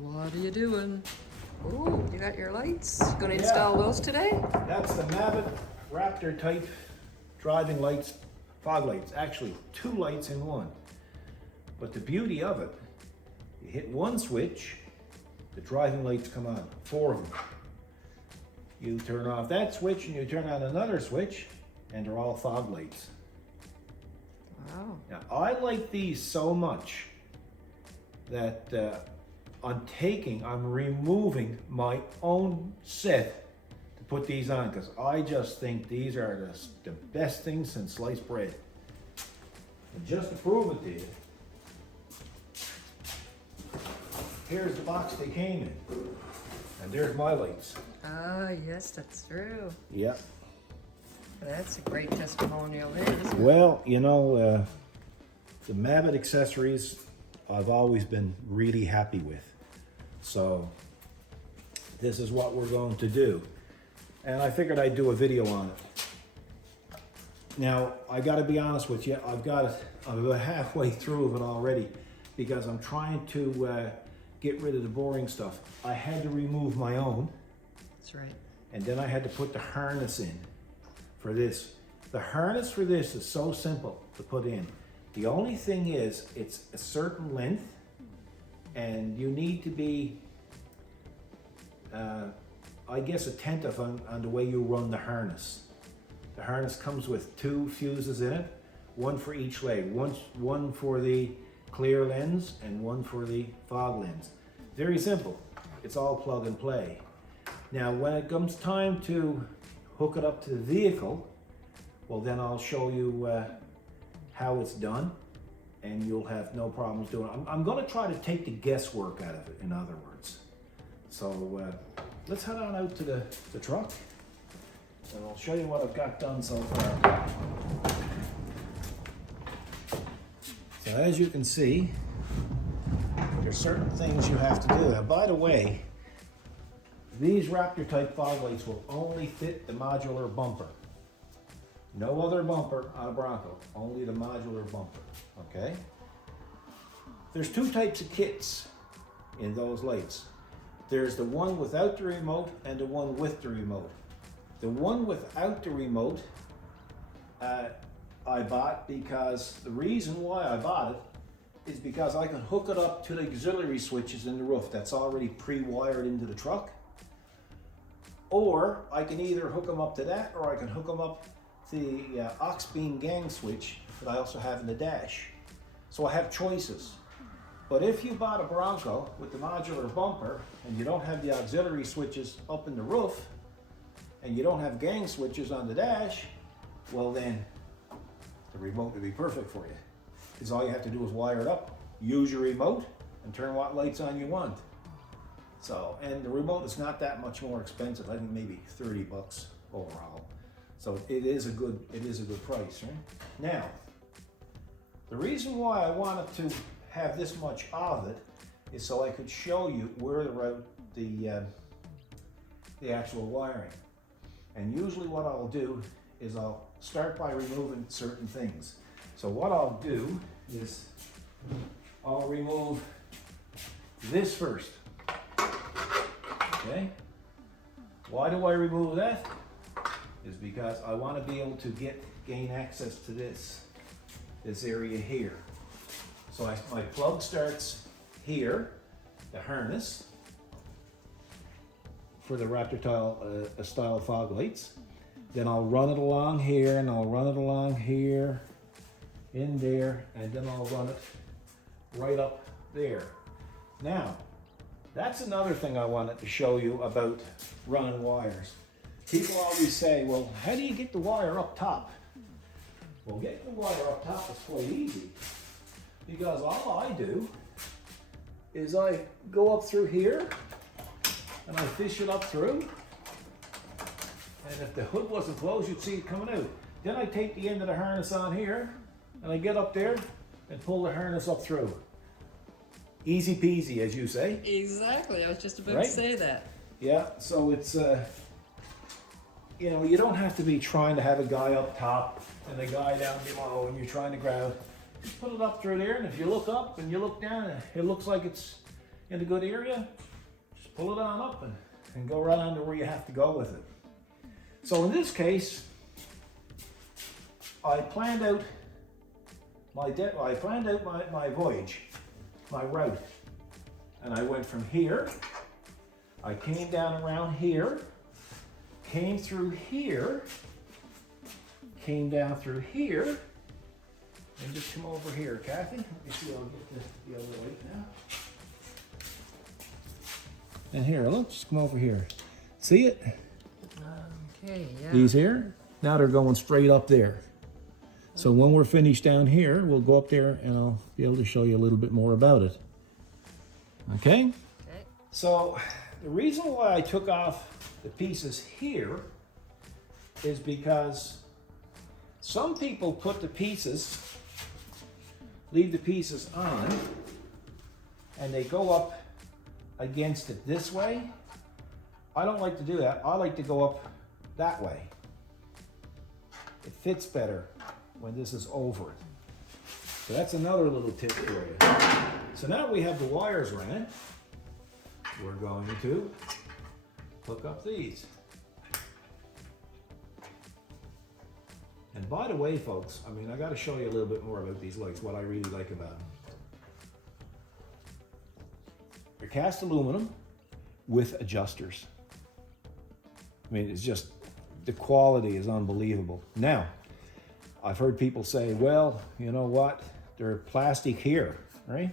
What are you doing? Oh, you got your lights? Gonna install those today? That's the Mabett Raptor type driving lights, fog lights. Actually, 2 lights in one. But the beauty of it, you hit one switch, the driving lights come on, 4 of them. You turn off that switch and you turn on another switch, and they're all fog lights. Wow. Now, I like these so much that I'm removing my own set to put these on, because I just think these are the best things since sliced bread. And just to prove it to you, here's the box they came in. And there's my lights. Ah, yes, that's true. Yep. That's a great testimonial there, isn't it? Well, you know, the Mabett accessories I've always been really happy with. So this is what we're going to do. And I figured I'd do a video on it. Now, I gotta be honest with you, I'm about halfway through of it already because I'm trying to get rid of the boring stuff. I had to remove my own. That's right. And then I had to put the harness in for this. The harness for this is so simple to put in. The only thing is, it's a certain length, and you need to be, I guess, attentive on the way you run the harness. The harness comes with 2 fuses in it, 1 for each leg, one for the clear lens and 1 for the fog lens. Very simple. It's all plug and play. Now, when it comes time to hook it up to the vehicle, well, then I'll show you how it's done, and you'll have no problems doing it. I'm going to try to take the guesswork out of it, in other words. So let's head on out to the truck, and I'll show you what I've got done so far. So as you can see, there's certain things you have to do. Now, by the way, these Raptor type fog lights will only fit the modular bumper. No other bumper on a Bronco, only the modular bumper, okay? There's 2 types of kits in those lights. There's the one without the remote and the one with the remote. The one without the remote, I bought because the reason why I bought it is because I can hook it up to the auxiliary switches in the roof that's already pre-wired into the truck. Or I can either hook them up to that, or I can hook them up to the aux beam gang switch that I also have in the dash. So I have choices. But if you bought a Bronco with the modular bumper and you don't have the auxiliary switches up in the roof and you don't have gang switches on the dash, well then the remote would be perfect for you. Because all you have to do is wire it up, use your remote, and turn what lights on you want. So, and the remote is not that much more expensive. I think maybe 30 bucks overall. So it is a good price, right? Now, the reason why I wanted to have this much of it is so I could show you where to route the actual wiring. And usually what I'll do is I'll start by removing certain things. So what I'll do is I'll remove this first. Okay? Why do I remove that? Is because I want to be able to gain access to this area here. So my plug starts here, the harness for the Raptor style fog lights. Then I'll run it along here, and I'll run it along here, in there, and then I'll run it right up there. Now, that's another thing I wanted to show you about running wires. People always say, well, how do you get the wire up top? Well, getting the wire up top is quite easy, because all I do is I go up through here and I fish it up through, and if the hood wasn't closed, you'd see it coming out. Then I take the end of the harness on here and I get up there and pull the harness up through. Easy peasy, as you say. Exactly, I was just about Right? to say that. Yeah, so it's, you know, you don't have to be trying to have a guy up top and a guy down below and you're trying to grab. Just put it up through there, and if you look up and you look down, it looks like it's in a good area, just pull it on up and go right on to where you have to go with it. So in this case, I planned out my voyage, my route, and I went from here. I came down around here, came through here, came down through here, and just come over here, Kathy. Let me see, I'll get the other light now. And here, look, just come over here. See it? Okay, yeah. These here, now they're going straight up there. So when we're finished down here, we'll go up there and I'll be able to show you a little bit more about it. Okay? Okay. So the reason why I took off the pieces here is because some people put the pieces, leave the pieces on, and they go up against it this way. I don't like to do that. I like to go up that way. It fits better when this is over it. So that's another little tip for you. So now we have the wires running. We're going to hook up these. And by the way, folks, I mean, I got to show you a little bit more about these lights, what I really like about them. They're cast aluminum with adjusters. I mean, it's just, the quality is unbelievable. Now, I've heard people say, well, you know what? They're plastic here, right?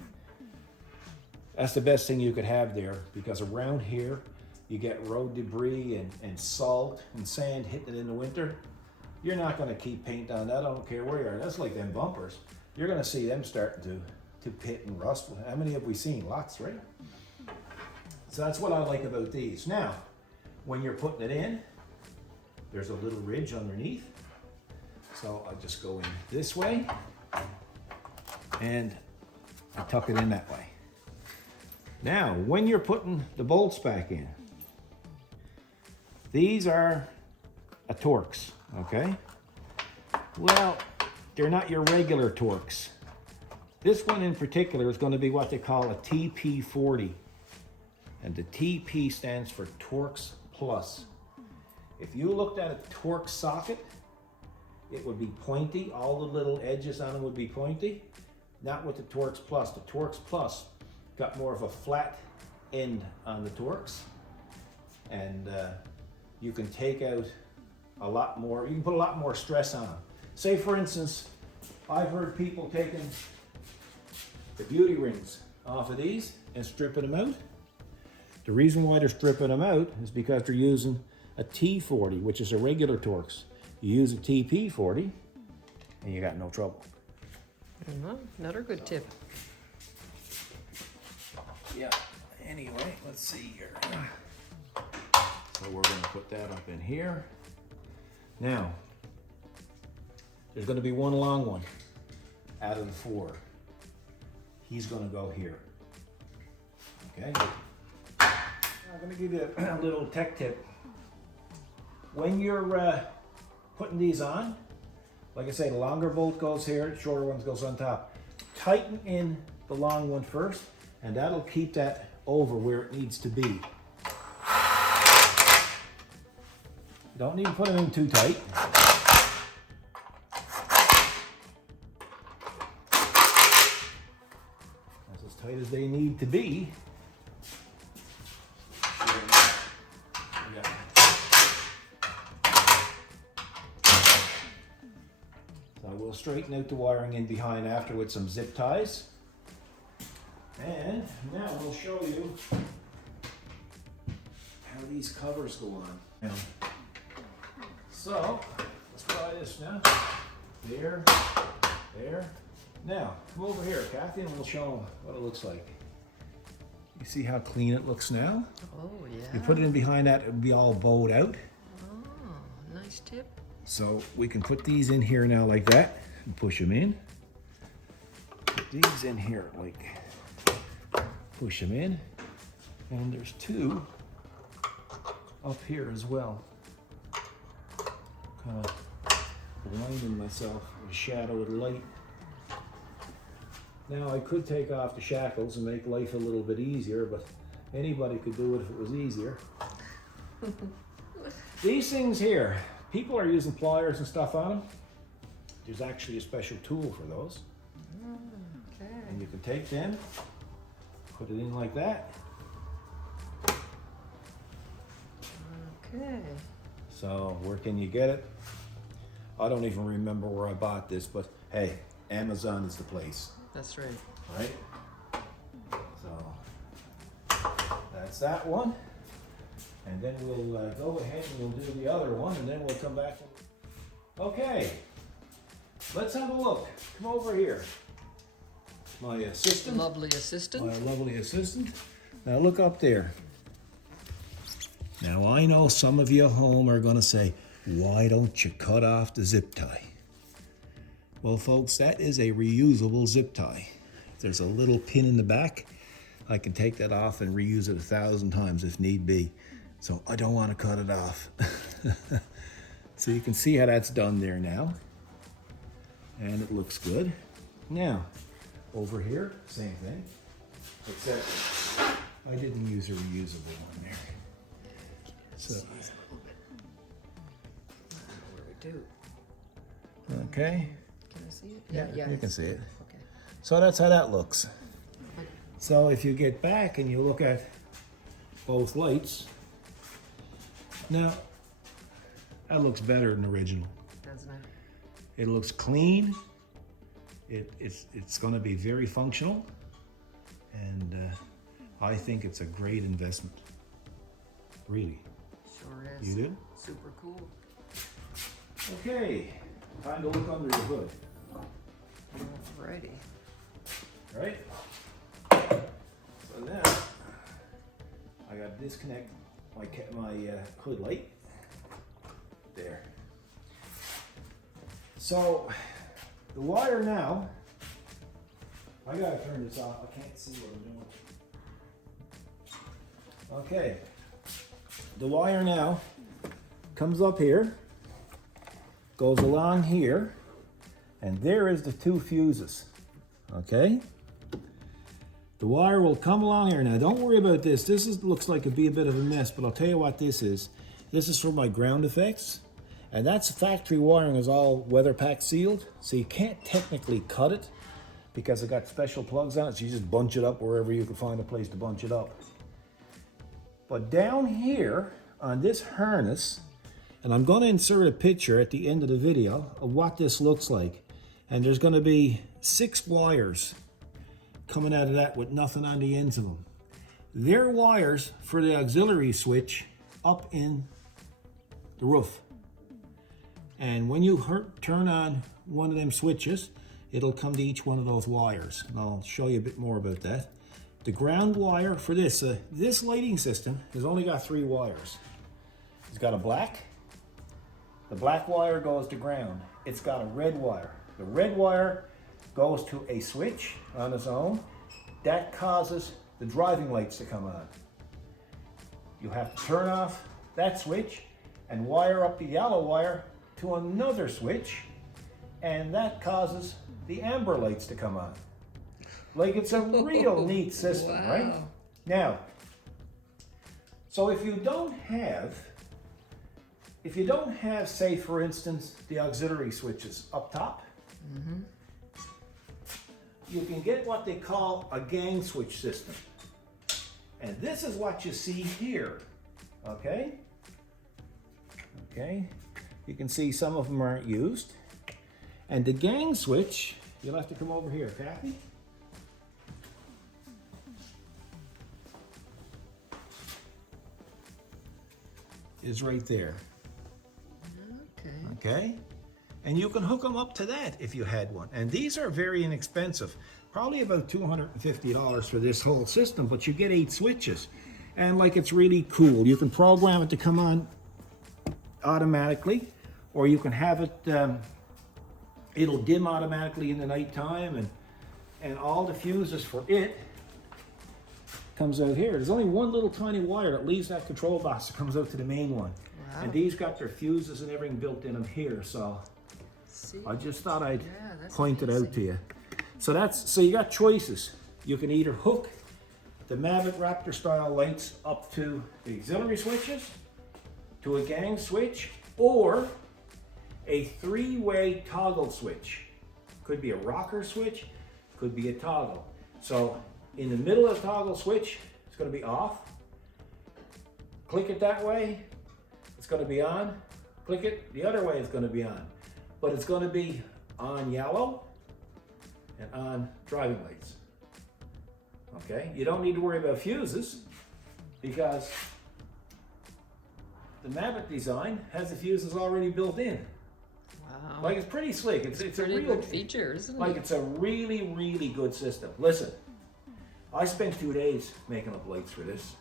That's the best thing you could have there, because around here, you get road debris and salt and sand hitting it in the winter. You're not gonna keep paint on that, I don't care where you are. That's like them bumpers. You're gonna see them starting to pit and rust. How many have we seen? Lots, right? So that's what I like about these. Now, when you're putting it in, there's a little ridge underneath. So I just go in this way and I tuck it in that way. Now, when you're putting the bolts back in, these are a Torx, okay? Well, they're not your regular Torx. This one in particular is going to be what they call a TP40. And the TP stands for Torx Plus. If you looked at a Torx socket, it would be pointy. All the little edges on it would be pointy. Not with the Torx Plus. The Torx Plus got more of a flat end on the Torx. And you can take out a lot more, you can put a lot more stress on them. Say for instance, I've heard people taking the beauty rings off of these and stripping them out. The reason why they're stripping them out is because they're using a T40, which is a regular Torx. You use a TP40 and you got no trouble. Another good tip. Yeah, anyway, let's see here. So we're gonna put that up in here. Now, there's gonna be one long one out of the four. He's gonna go here, okay? I'm gonna give you a little tech tip. When you're putting these on, like I say, the longer bolt goes here, the shorter one goes on top. Tighten in the long one first, and that'll keep that over where it needs to be. Don't need to put them in too tight. That's as tight as they need to be. So we'll straighten out the wiring in behind after with some zip ties. And now we'll show you how these covers go on. So let's try this now. There, there. Now come over here, Kathy, and we'll show them what it looks like. You see how clean it looks now? Oh, yeah. You put it in behind that, it would be all bowed out. Oh, nice tip. So we can put these in here now like that and push them in. Put these in here like, push them in. And there's two up here as well. Kind of blinding myself with shadow with light. Now I could take off the shackles and make life a little bit easier, but anybody could do it if it was easier. These things here, people are using pliers and stuff on them. There's actually a special tool for those. Okay. And you can take them, put it in like that. Okay. So where can you get it? I don't even remember where I bought this, but hey, Amazon is the place, That's right. right? So that's that one. And then we'll go ahead and we'll do the other one, and then we'll come back. Okay, let's have a look. Come over here. My assistant. Lovely assistant. My lovely assistant. Now look up there. Now I know some of you at home are going to say, why don't you cut off the zip tie? Well folks, that is a reusable zip tie. There's a little pin in the back. I can take that off and reuse it 1,000 times if need be. So I don't want to cut it off. So you can see how that's done there now. And it looks good. Now, over here, same thing. Except I didn't use a reusable one there. So, Where we do. okay. Can I see it? Yeah. You can see it. Okay. So that's how that looks. So if you get back and you look at both lights, now that looks better than original. Doesn't it? It looks clean. It's going to be very functional, and I think it's a great investment. Really. Sure is. You do? Super cool. Okay, time to look under the hood. Alrighty. Right? So now I got to disconnect my hood light. There. So the wire now, I gotta turn this off. I can't see what I'm doing. Okay. The wire now comes up here, goes along here, and there is the 2 fuses. Okay? The wire will come along here. Now don't worry about this. Looks like it'd be a bit of a mess, but I'll tell you what this is. This is for my ground effects. And that's factory wiring, is all weather pack sealed. So you can't technically cut it because it got special plugs on it. So you just bunch it up wherever you can find a place to bunch it up. But down here on this harness, and I'm going to insert a picture at the end of the video of what this looks like. And there's going to be 6 wires coming out of that with nothing on the ends of them. They're wires for the auxiliary switch up in the roof. And when you turn on one of them switches, it'll come to each one of those wires. And I'll show you a bit more about that. The ground wire for this lighting system has only got 3 wires. It's got a black. The black wire goes to ground. It's got a red wire. The red wire goes to a switch on its own. That causes the driving lights to come on. You have to turn off that switch and wire up the yellow wire to another switch, and that causes the amber lights to come on. Like, it's a real neat system, wow. right? Now, so if you don't have, say for instance, the auxiliary switches up top, you can get what they call a gang switch system. And this is what you see here, okay? Okay, you can see some of them aren't used. And the gang switch, you'll have to come over here, Kathy. Is right there. Okay. Okay, and you can hook them up to that if you had one. And these are very inexpensive, probably about $250 for this whole system, but you get 8 switches. And like, it's really cool. You can program it to come on automatically, or you can have it, it'll dim automatically in the nighttime, and all the fuses for it comes out here. There's only one little tiny wire that leaves that control box that comes out to the main one. Wow. And these got their fuses and everything built in them here, so See? I just thought I'd Yeah, that's point it out amazing. to you. So you got choices. You can either hook the Mabett Raptor style lights up to the auxiliary switches, to a gang switch, or a 3-way toggle switch. Could be a rocker switch, could be a toggle. So in the middle of the toggle switch, it's going to be off. Click it that way, it's going to be on. Click it the other way, it's going to be on. But it's going to be on yellow and on driving lights. Okay, you don't need to worry about fuses because the Mabett design has the fuses already built in. Wow. Like, it's pretty slick. It's a pretty real good feature, isn't like it? it's a really, really good system. Listen, I spent 2 days making up lights for this.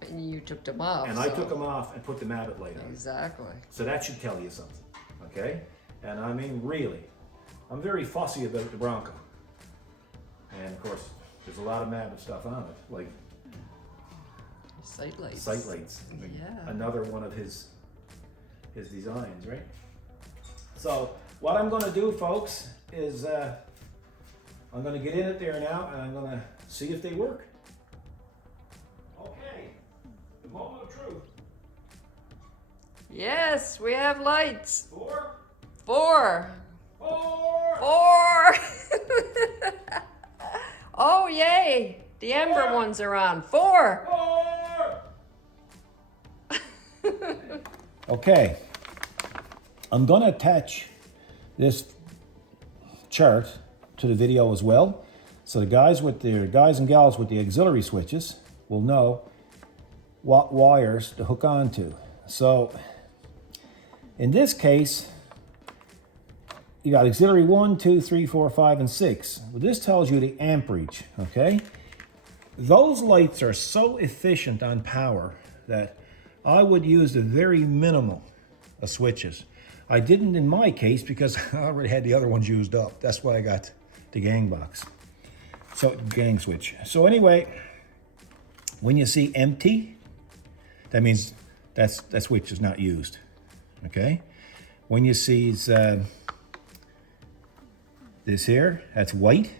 And you took them off. And I took them off and put the Mabett light on. Exactly. So that should tell you something, okay? And I mean, really, I'm very fussy about the Bronco. And of course, there's a lot of Mabett stuff on it, like Sight lights. sight lights. Yeah. Another one of his designs, right? So what I'm going to do, folks, is I'm going to get in it there now, and I'm going to see if they work. Okay, the moment of truth. Yes, we have lights. 4, 4. 4. 4. Oh, yay. The amber 4. ones are on. 4. 4. Okay, I'm going to attach this chart to the video as well, so the guys and gals with the auxiliary switches will know what wires to hook onto. So in this case, you got auxiliary 1, 2, 3, 4, 5, and 6. Well, this tells you the amperage, okay? Those lights are so efficient on power that I would use the very minimal of switches. I didn't in my case because I already had the other ones used up. That's why I got the gang box. So, gang switch. So anyway, when you see empty, that means that switch is not used, okay? When you see this here, that's white,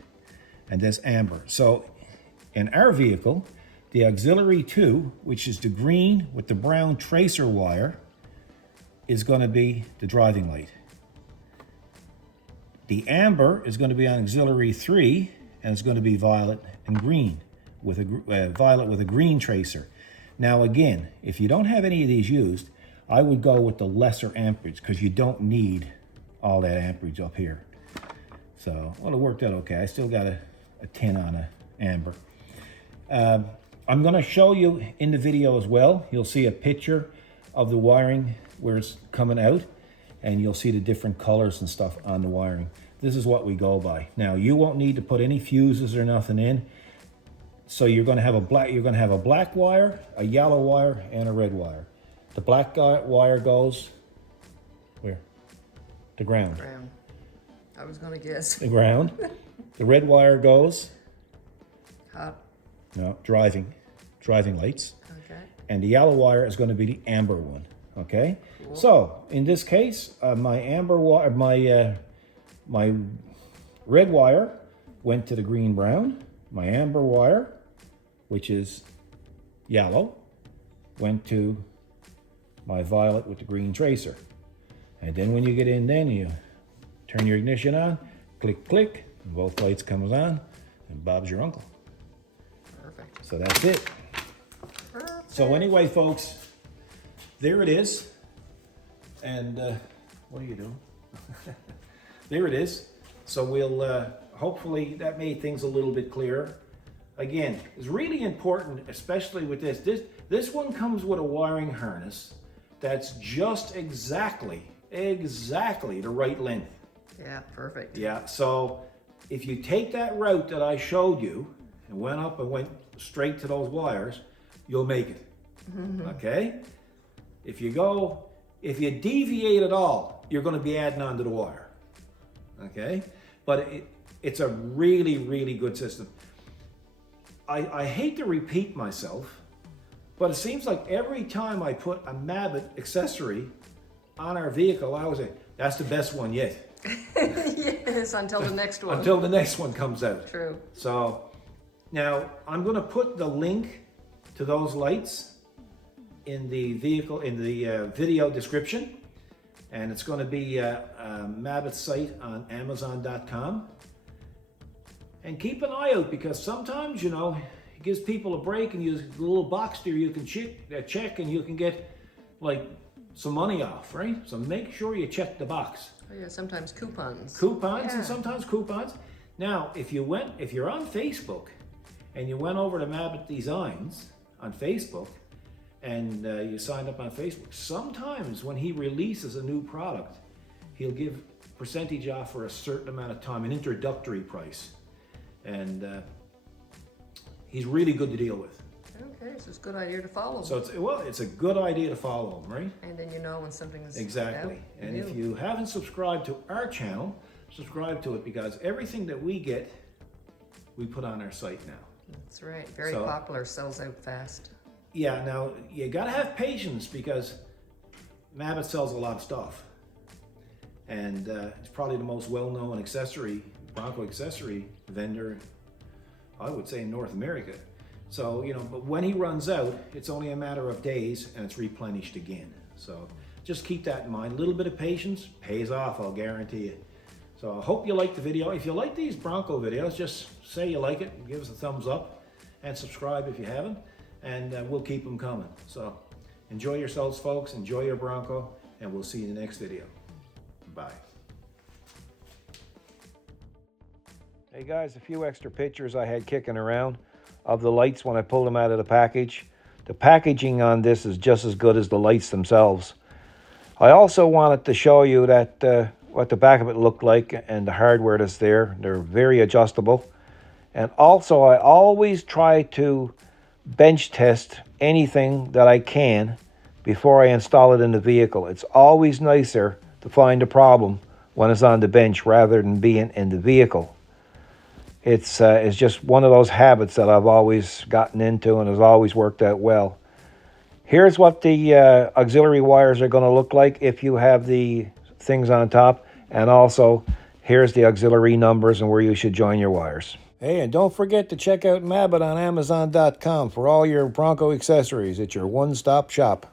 and this amber. So in our vehicle, the auxiliary 2, which is the green with the brown tracer wire, is going to be the driving light. The amber is going to be on auxiliary 3, and it's going to be violet and green, with a violet with a green tracer. Now again, if you don't have any of these used, I would go with the lesser amperage because you don't need all that amperage up here. So, well, it worked out okay. I still got a 10 on a amber. I'm going to show you in the video as well. You'll see a picture of the wiring where it's coming out, and you'll see the different colors and stuff on the wiring. This is what we go by. Now, you won't need to put any fuses or nothing in. So you're going to have a black wire, a yellow wire, and a red wire. The black wire goes where? The ground. Brown. I was going to guess. The ground. The red wire goes Hot. no driving lights. Okay. And the yellow wire is going to be the amber one. Okay. Cool. So in this case, my amber wire, my red wire went to the green brown. My amber wire, which is yellow, went to my violet with the green tracer. And then when you get in, then you turn your ignition on, click, click, and both lights comes on, and Bob's your uncle. Perfect. So that's it. Perfect. So anyway, folks, there it is. And what are you doing? There it is. So we'll hopefully that made things a little bit clearer. Again, it's really important, especially with this. This one comes with a wiring harness that's just exactly the right length. Yeah, perfect. Yeah, so if you take that route that I showed you and went up and went straight to those wires, you'll make it. Okay? If you deviate at all, you're going to be adding on to the wire. Okay? But it's a really, really good system. I hate to repeat myself, but it seems like every time I put a Mabett accessory on our vehicle, I always say, that's the best one yet. Yes, until the next one. Until the next one comes out. True. So now I'm going to put the link to those lights in the video description, and it's going to be Mabett's site on Amazon.com. And keep an eye out, because sometimes, you know, it gives people a break, and you a little box there you can check, and you can get like some money off, right? So make sure you check the box. Oh yeah, sometimes coupons. Coupons, Yeah. and sometimes coupons. Now, if you're on Facebook and you went over to Mabett Designs on Facebook and you signed up on Facebook, sometimes when he releases a new product, he'll give percentage off for a certain amount of time, an introductory price. And he's really good to deal with. Okay, so it's a good idea to follow. So it's a good idea to follow him, right? And then you know when something's Exactly. out, And new. if you haven't subscribed to our channel, subscribe to it, because everything that we get, we put on our site now. That's right. Very So- popular, sells out fast. Yeah, now you gotta have patience, because Mabett sells a lot of stuff. And it's probably the most well-known Bronco accessory vendor, I would say, in North America. So, you know, but when he runs out, it's only a matter of days and it's replenished again. So just keep that in mind. A little bit of patience pays off, I'll guarantee you. So I hope you like the video. If you like these Bronco videos, just say you like it and give us a thumbs up, and subscribe if you haven't, and we'll keep them coming. So enjoy yourselves, folks. Enjoy your Bronco, and we'll see you in the next video. Bye. Hey guys, a few extra pictures I had kicking around of the lights when I pulled them out of the package. The packaging on this is just as good as the lights themselves. I also wanted to show you that what the back of it looked like and the hardware that's there. They're very adjustable. And also, I always try to bench test anything that I can before I install it in the vehicle. It's always nicer to find a problem when it's on the bench rather than being in the vehicle. It's just one of those habits that I've always gotten into and has always worked out well. Here's what the auxiliary wires are going to look like if you have the things on top. And also, here's the auxiliary numbers and where you should join your wires. Hey, and don't forget to check out Mabett on Amazon.com for all your Bronco accessories. It's your one-stop shop.